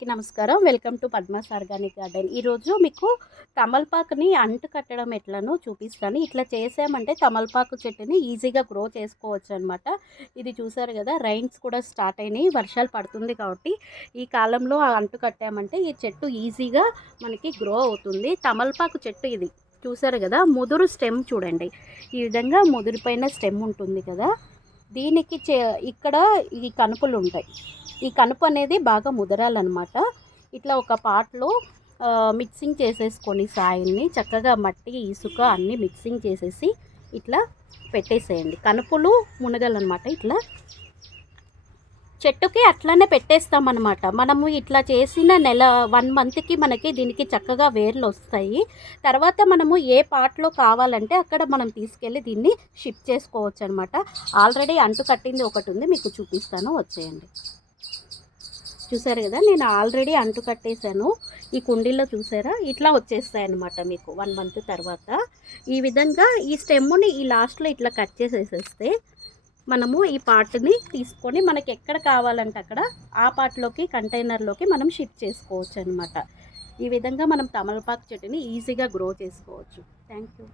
అందరికీ నమస్కారం. Welcome to Padma's organic garden. ఈరోజు మీకు తమలపాకుని అంటు కట్టడం ఎట్లనో చూపిస్తాను. ఇట్లా చేసామంటే తమలపాకు చెట్టుని ఈజీగా గ్రో చేసుకోవచ్చు అనమాట. ఇది చూసారు కదా, రైన్స్ కూడా స్టార్ట్ అయినాయి, వర్షాలు పడుతుంది కాబట్టి ఈ కాలంలో అంటు కట్టామంటే ఈ చెట్టు ఈజీగా మనకి గ్రో అవుతుంది. తమలపాకు చెట్టు ఇది చూసారు కదా, ముదురు స్టెమ్ చూడండి. ఈ విధంగా ముదిరిపోయిన స్టెమ్ ఉంటుంది కదా, దీనికి ఇక్కడ ఈ కనుపులు ఉంటాయి. ఈ కనుపు అనేది బాగా ముదరాలన్నమాట. ఇట్లా ఒక పాట్లో మిక్సింగ్ చేసేసుకొని సాయిల్ని చక్కగా మట్టి ఇసుక అన్నీ మిక్సింగ్ చేసేసి ఇట్లా పెట్టేసేయండి. కనుపులు మునగాలన్నమాట. ఇట్లా చెట్టుకి అట్లనే పెట్టేస్తామన్నమాట. మనము ఇట్లా చేసిన 1 మంత్కి మనకి దీనికి చక్కగా వేర్లు వస్తాయి. తర్వాత మనము ఏ పార్ట్లో కావాలంటే అక్కడ మనం తీసుకెళ్ళి దీన్ని షిఫ్ట్ చేసుకోవచ్చు అనమాట. ఆల్రెడీ అంటు కట్టింది ఒకటి ఉంది, మీకు చూపిస్తాను, వచ్చేయండి. చూసారు కదా, నేను ఆల్రెడీ అంటు కట్టేశాను. ఈ కుండీలో చూసారా, ఇట్లా వచ్చేస్తాయి అన్నమాట మీకు 1 మంత్ తర్వాత. ఈ విధంగా ఈ స్టెమ్ని ఈ లాస్ట్లో ఇట్లా కట్ చేసేసేస్తే మనము ఈ పార్ట్ని తీసుకొని మనకి ఎక్కడ కావాలంటే అక్కడ ఆ పార్ట్లోకి కంటైనర్లోకి మనం షిఫ్ట్ చేసుకోవచ్చు అనమాట. ఈ విధంగా మనం తమలపాకు చెట్టుని ఈజీగా గ్రో చేసుకోవచ్చు. Thank you.